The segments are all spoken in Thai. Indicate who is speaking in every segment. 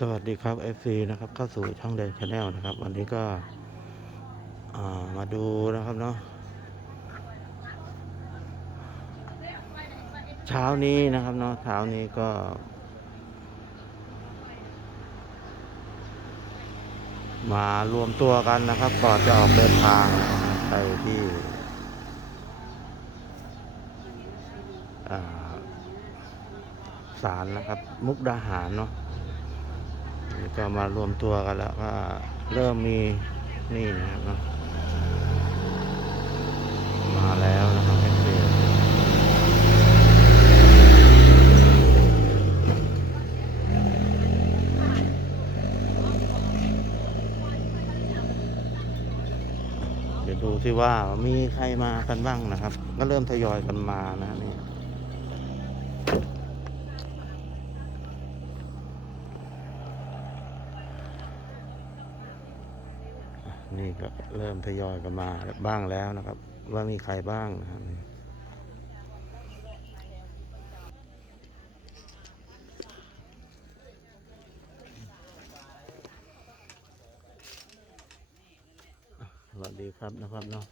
Speaker 1: สวัสดีครับ FC นะครับเข้าสู่ช่องเดนชาแนลนะครับ วันนี้ก็มาดูนะครับเนาะเช้านี้นะครับเนาะเช้านี้ก็ มารวมตัวกันนะครับ ก่อนจะออกเดินทางไปที่อ่าศาลนะครับ มุกดาหารเนาะ ก็มารวมตัวกันแล้วก็เริ่มมีนี่นะครับเนาะมาแล้วนะครับเอฟซีเดี๋ยวดูที่ว่ามีใครมากันบ้างนะครับ ก็เริ่มทยอยกันมานะนี่ นี่ก็เริ่มทยอยกันมาบ้างแล้วนะครับ ว่ามีใครบ้างนะครับนี่อะสวัสดีครับนะครับเนาะ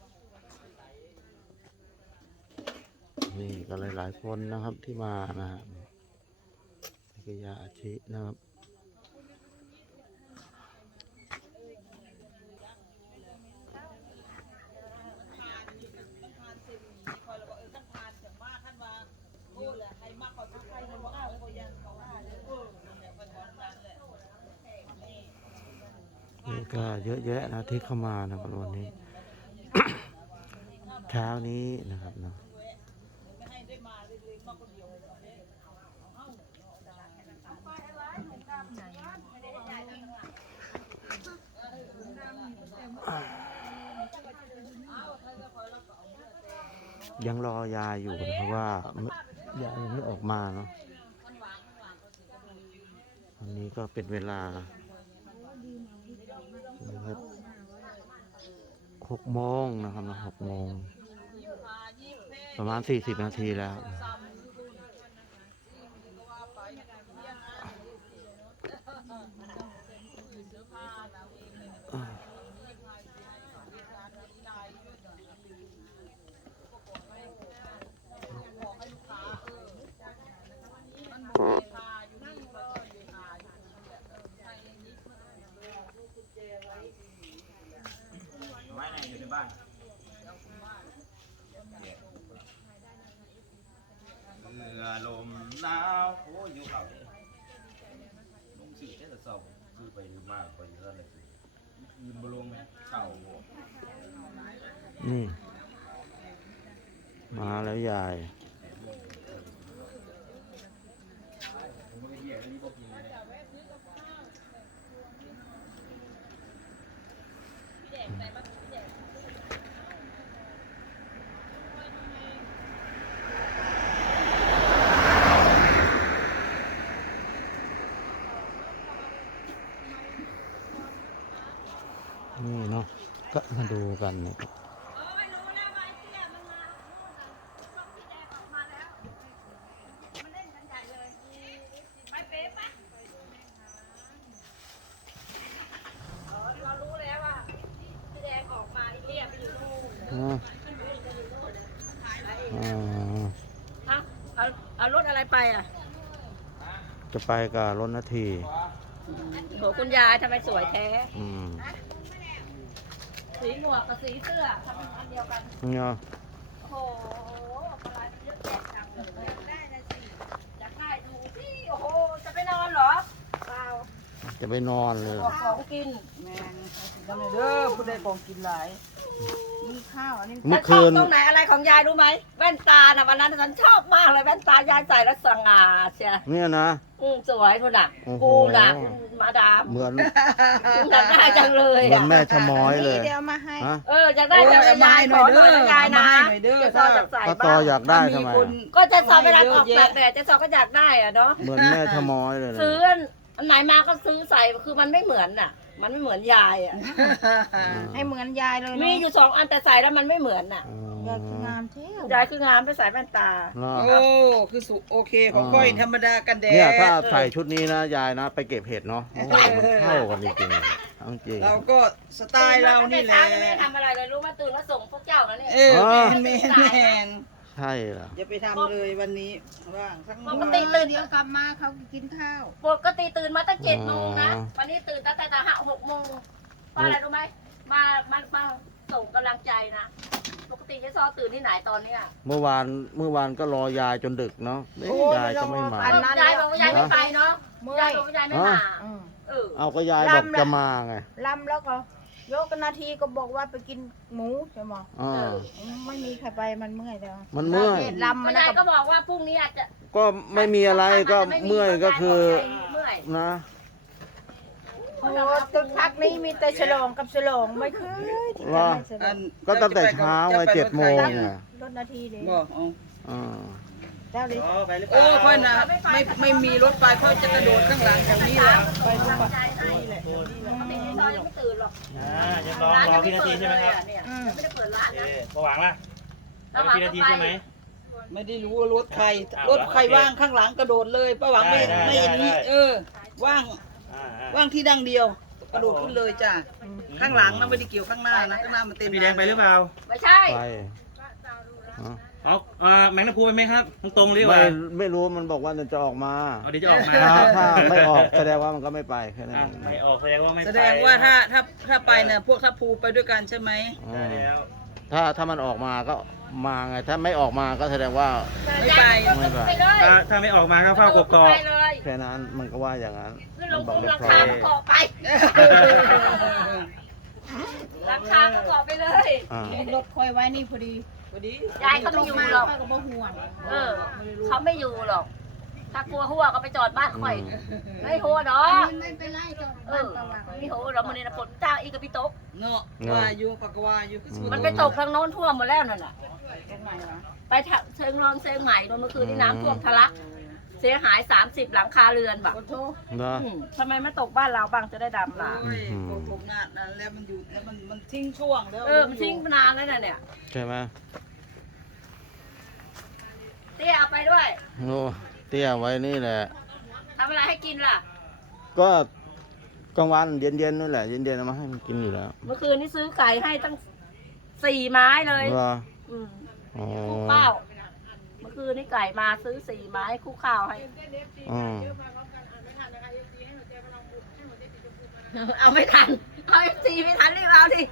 Speaker 1: นี่ก็หลาย ๆ คนนะครับที่มานะครับนี่ก็ยาอาชินะครับ นี่ก็เยอะแยะนะที่เข้ามานะครับวันนี้ เช้านี้นะครับเนาะยังรอยาอยู่นะเพราะว่ายายังไม่ออกมาเนาะวันนี้ก็เป็นเวลา นะครับ หกโมงนะครับนะหกโมงประมาณสี่สิบนาทีแล้ว
Speaker 2: ไว้ไหนอยู่ในบ้านเรือลม หนาวโอ้ยอยู่เขาเนี่ยลงสื่อแค่แต่เศร้าคือไปมากไปเรื่อยเลยยืนบลงไหมเศร้า
Speaker 1: นี่มาแล้วยาย
Speaker 2: ผมไม่ได้เหี้ยอันนี้บอกกินเลย
Speaker 1: นี่เนาะ ก็มาดูกันเนี่ยอ่าอ่า
Speaker 3: เอาเอาเอารถอะไรไปอะ
Speaker 1: จะไปกับรถนาที
Speaker 3: โถคุณยายทำไมสวยแท้
Speaker 1: อืม
Speaker 3: สีหมวกกับสีเสื้อทำเป็นอันเดียวกัน
Speaker 1: เนาะ
Speaker 3: โอ้โหอะไรเยอะแยะจังเลยอยากได้นะสิอยากได้ดูสิโอ้โห จะไปนอนเหรอ เปล่า
Speaker 1: จะไปนอนเลย
Speaker 3: บอกของกิน
Speaker 4: แมนดำเนินเด้อผู้ใดของกินหลาย มีข้าวอันนี้
Speaker 1: เมื่อ
Speaker 3: ฉันชอ
Speaker 1: คื
Speaker 3: บ
Speaker 1: น
Speaker 3: ตรงไหนอะไรของยายรู้ไหมแว่นตาน่ะวันนั้นฉันชอบมากเลยแว่นตายายใส่แล้วสง่าเชีย
Speaker 1: เนี่ยนะ
Speaker 3: อืมสวยคุณน่ะ
Speaker 1: โอ้โห
Speaker 3: กูน่ะมาดาม
Speaker 1: เหมือน
Speaker 3: อยากได้จังเลย
Speaker 1: เหมือน
Speaker 3: อะ
Speaker 1: แม่ชะม้อยเลย
Speaker 4: เดี๋ยวมาให้
Speaker 1: ฮะ
Speaker 3: เอออยากได้จังเลยยายขอหน่อยนะยายนะ
Speaker 4: เอามาให้หน่อยเด้อ
Speaker 3: จะซอจะใส่
Speaker 1: ป้าตอ
Speaker 3: บ้าง
Speaker 1: อยากได้ทำไม
Speaker 4: มีคน
Speaker 1: อะ
Speaker 3: ก็จะซอเวลาออกแบบแต่จะซอก็อยากได้อะเนาะ
Speaker 1: เหมือนแม่ชะม้อยเลยนะ
Speaker 3: ซื้ออันไหนมาก็ซื้อใส่คือมันไม่เหมือนน่ะ มันไม่เหมือนยายอะ
Speaker 4: ให้เหมือนยายเลย
Speaker 3: มี
Speaker 4: เนาะ
Speaker 3: อยู่สองอันแต่ใส่แล้วมันไม่เหมือนน่ะ
Speaker 1: อ๋
Speaker 4: ยาย
Speaker 1: อ
Speaker 4: คืองามเท่
Speaker 3: ยายคืองามไปใส่แว่นตา
Speaker 1: เนาะ
Speaker 4: โอ้คือสุโอเคของค่อยธรรมดากันแดด
Speaker 1: เนี่ยถ้าใส่ชุดนี้นะยายนะไปเก็บเห็ดเนาะโอ้โหมันเข้ากันจริงๆเอาจริง
Speaker 4: เราก็สไตล์เรานี่แหละ
Speaker 3: ตื่มาตั้งแต่เช้ายังไม่ได้ทำอะไรเลยรู้ว่าตื่นมาส่งพวกเจ้าแล้วเนี่ย
Speaker 4: เออแมนแมนแมน
Speaker 1: ใช่เหรอ
Speaker 4: อย่าไปทำเลยวันนี้ว่างสักห
Speaker 3: ป
Speaker 4: น่
Speaker 3: ก
Speaker 4: อ
Speaker 3: ติ
Speaker 4: ย
Speaker 3: ตื่น
Speaker 5: เดี๋ยวกลับมาเขากินข้าว
Speaker 3: ปกติตื่นมาตั้งเจ็ดโมงนะ วันนี้ตื่นตั้งแต่ห้าหกโมงเพราะอะไรรู้ไหม มา มา มาส่งกำลังใจนะ ปกติจะซอตื่นที่ไหนตอนเนี้ย
Speaker 1: เมื่อวานเมื่อวานก็รอยายจนดึกเนาะเอ๊ะยายก็ไม่มา
Speaker 5: อันนั้น
Speaker 3: ยายบอกว่ายายไม่ไปเนาะ
Speaker 5: เมื่อยา
Speaker 3: ยบอกว่ายายไม่มา
Speaker 5: อืม
Speaker 3: เออ
Speaker 1: เอาก็ยายบอกจะมาไง
Speaker 5: ลำแล้วก็ ยกนาทีก็บอกว่าไปกินหมูใช่ไหม
Speaker 1: อ่า
Speaker 5: ไม่มีใครไปมันเมื่อยแล้ว
Speaker 1: มันเมื่อย
Speaker 5: ลำมัน
Speaker 3: ยาย
Speaker 5: ก็
Speaker 3: ก็บอกว่าพรุ่งนี้อาจจะ
Speaker 1: ก็ไม่มีอะไรก็เมื่อยก็คือ
Speaker 3: เมื่อย
Speaker 1: นะ
Speaker 5: โอ้ตึกพักนี้มีแต่ฉลองกับฉลองไม่เคยที่จะไม่ฉล
Speaker 4: อั
Speaker 5: อง
Speaker 4: น
Speaker 1: ก็ตั้งแต่เช้าไงเจ็ดโมงไง
Speaker 5: รถนาทีเดียว
Speaker 4: บอกเอา
Speaker 1: อ่า
Speaker 5: เจ้าดิ
Speaker 4: โอ้ค่อยนะไม่ไม่มีรถไฟค่อยจะกระโดดข้างหลังแบบนี้แหละไปลงมา
Speaker 3: ใจให้ปกติที่ซอยยังไม่ตื่นหรอก
Speaker 2: อ่ายังรอรอพี่นาทีใช่ไหมครับ
Speaker 3: เนี่ยยังไม่ได้เปิดร้าน
Speaker 2: เอ๊
Speaker 3: นะะ
Speaker 2: ประหวังล่ะรอพี่นาทีใช่ไหม
Speaker 4: ไม่ได้รู้ว่ารถใครรถใครว่างข้างหลังกระโดดเลยป้าหวังไม่
Speaker 2: ได้ได้
Speaker 4: ไม่อย่างนี้
Speaker 2: ได้
Speaker 4: เออ ว่าง
Speaker 2: อ่าอ่า
Speaker 4: ว่างที่ดังเดียว กระโดดขึ้นเลยจ้ะข้างหลังนะไม่ได้เกี่ยวข้างหน้านะข้างหน้ามันเต็ม
Speaker 2: พี่แดงไปหรือเปล่า
Speaker 3: ไม่ใช่
Speaker 2: แมงนาพูไปไหมครับตรงๆหรือเป
Speaker 1: ไม่
Speaker 2: ล่า
Speaker 1: ไม่รู้มันบอกว่าจะออกมา
Speaker 2: เอาเดี๋ยวจะออกมา
Speaker 1: ถ้าถ้าไม่ออกแสดงว่ามันก็ไม่ไปแค่นั้น
Speaker 2: อะ
Speaker 1: เอง
Speaker 2: ไม่ออกแสดงว่าไม่ไป
Speaker 4: แสดงว่าถ้าถ้าถ้าไปเนี่ยพวกทัพภูไปด้วยกันใช่ไหม
Speaker 1: อ่า
Speaker 2: ได้แล้ว
Speaker 1: ถ้าถ้ามันออกมาก็มาไงถ้าไม่ออกมาก็แสดงว่า
Speaker 4: ไม่ไป
Speaker 1: ไม่ไป
Speaker 3: ไปเลย
Speaker 2: ถ้าถ้าไม่ออกมาก็เฝ้ากกอก
Speaker 3: ไปเลย
Speaker 1: แค่นั้นมันก็ว่าอย่างนั้น
Speaker 3: ขึ้นล
Speaker 1: มัน
Speaker 3: ง
Speaker 1: บอก
Speaker 3: พุ่ง
Speaker 1: เรีย
Speaker 3: รา
Speaker 1: บร้
Speaker 3: คา
Speaker 1: อย
Speaker 3: ก็เกาะไปราคาก็เกาะไปเลย
Speaker 1: อ่า ร
Speaker 5: ถคอยไว้นี่พอดี
Speaker 4: พอดี
Speaker 3: ยายเขาไม่อยู่หรอก
Speaker 5: ค่อยก็บ่ห่วง
Speaker 3: เออ เขาไม่อยู่หรอก ถ้ากลัวหัวก็ไปจอดบ้านข่อย
Speaker 1: อืม
Speaker 3: ไม่หัวเนาะ
Speaker 5: ไม่เป็นไรจอด
Speaker 3: เอ
Speaker 5: บ้าน
Speaker 3: อ
Speaker 5: ตะวัน
Speaker 3: ไม่หัวเรามันในฝนจ้างอีกกับพี่ตก
Speaker 4: เนาะว่าอยู่ปากกว่าอยู่ก็สว
Speaker 3: มันไปตกทางโน้นท่วมหมดแล้วนั่นน่ะ
Speaker 5: ตรงไหนวะ
Speaker 3: ไปทางเชิงรองเชิงใหม่โดนเมื่อคืนที่น้ำท่วมทะลัก เสียหาย 30 หลังคาเรือนแบบ
Speaker 5: ขอโทษ
Speaker 1: เนอะ
Speaker 3: อืมทำไมไม่ตกบ้านเราบ้างจะได้ดำล่ะ
Speaker 4: โอ้ยโกงหน้านั้นแล้วมันอยู่แล้วมันมันทิ้งช่วงแล้ว
Speaker 3: เออมันทิ้งมานานแล้วน่ะเนี่ย
Speaker 1: ใช่ไหม
Speaker 3: เตี้ยเอาไปด้วย
Speaker 1: โอ้เตี้ยไว้นี่แหละ
Speaker 3: ทำอะไรให้กินล่ะ
Speaker 1: ก็กลางวันเย็นๆนั่นแหละเย็นๆเอามาให้มันกินอยู่แล้ว
Speaker 3: เมื่อคืนนี้ซื้อไก่ให้ตั้งสี่ไม้เลย
Speaker 1: เหรอ
Speaker 3: อืม
Speaker 1: อ๋อ
Speaker 3: คลุกข้าวเมื่อ คืนนี้ไก่มาซื้อสี่ไม้คลุกข้าวให้
Speaker 1: อ๋อ
Speaker 3: เอาไม่ทัน เอาเอฟซีไม่ทันรีบเอาดิ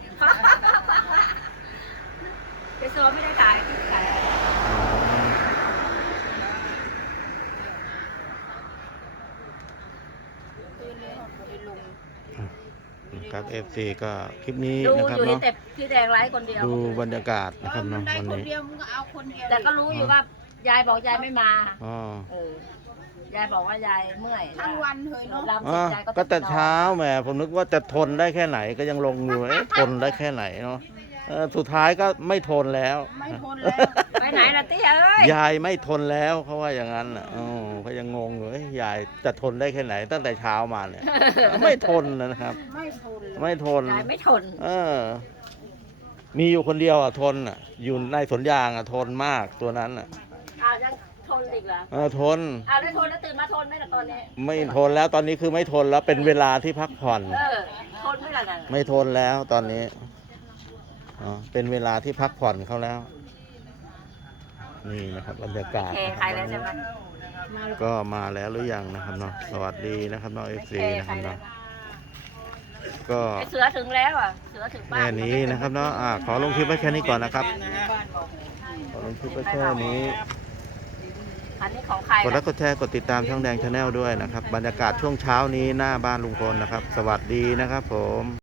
Speaker 3: เจโซไม่ได้ขายขายอะไร
Speaker 1: ครับ FC ก็คลิปนี้
Speaker 3: ดู
Speaker 1: นะครับ
Speaker 3: อยู่นี่
Speaker 1: เนาะ
Speaker 3: แต่พี่แดงไลฟ์คนเดียว
Speaker 1: ดูบรรยากาศนะครับ
Speaker 5: มั
Speaker 1: เนาะ
Speaker 5: นได้
Speaker 1: วัน
Speaker 5: คน
Speaker 1: นี้
Speaker 5: เดียวมึงก็เอาคนเดียว
Speaker 3: แต่ก็รู้อยู่ว่า ยายบอกยายไม่มา
Speaker 1: อ๋อ
Speaker 3: เออยายบอกว่ายายเมื่อย
Speaker 5: ทั้งวันเฮยเนาะ
Speaker 3: รำเส
Speaker 1: อ๋
Speaker 3: ร็
Speaker 1: อ
Speaker 3: จยายก็
Speaker 1: ก็แต่
Speaker 3: ต้องนอน
Speaker 1: เช้าแหมผมนึกว่าจะทนได้แค่ไหนก็ยังลงอยู่เอ๊ะทนได้แค่ไหนเนาะเออสุดท้ายก็ไม่ทนแล้ว
Speaker 5: ไม่ทนแล้ว
Speaker 3: ไปไหนล่ะเตี้ยเอ้ย
Speaker 1: ยายไม่ทนแล้วเขาว่าอย่างนั้นอะอ๋อเขายังงงอยู่เอ้ยยายจะทนได้แค่ไหน ตั้งแต่เช้ามาเนี่ย ไม่ทนนะครับ
Speaker 5: ไม่ทนเลย
Speaker 1: ไม่ทน
Speaker 3: ยายไม่ทน
Speaker 1: เออ มีอยู่คนเดียวอะทนอะ อยู่ในสวนยางอะทนมากตัวนั้นอะ
Speaker 3: อ้าวยังทนอีกเหรอ
Speaker 1: เออทน
Speaker 3: อ้าวได้ทนแล้วตื่นมาทนไหมล่ะตอนนี้
Speaker 1: ไม่ทนแล้วตอนนี้คือไม่ทนแล้วเป็นเวลาที่พักผ่อน
Speaker 3: เออทนไหมล่ะนั่น
Speaker 1: ไม่ทนแล้วตอนนี้อ๋อเป็นเวลาที่พักผ่อนเขาแล้ว นี่นะครับบรรยากาศ
Speaker 3: แคร์ใครแล้วใช่ไหม
Speaker 1: ก็มาแล้วหรือยังนะครับเนาะสวัสดีนะครับน้องเอฟ
Speaker 3: แค
Speaker 1: ซี
Speaker 3: ร์
Speaker 1: นะ
Speaker 3: ใค
Speaker 1: ค
Speaker 3: ร
Speaker 1: รับ
Speaker 3: แล้ว
Speaker 1: เนาะก็
Speaker 3: ไอเสือถึงแล้วอะเสือถึงบ้าน
Speaker 1: แค่นี้นะครับเนาะอ่าขอลงคลิปไว้แค่นี้ก่อนนะครับ ขอลงคลิปไว้แค่นี้
Speaker 3: อันนี้ของใคร
Speaker 1: กดไลค์กดแชร์กดติดตามช่องแดงชาแนลด้วยนะครับ บรรยากาศช่วงเช้านี้หน้าบ้านลุงพลนะครับ สวัสดีนะครับผม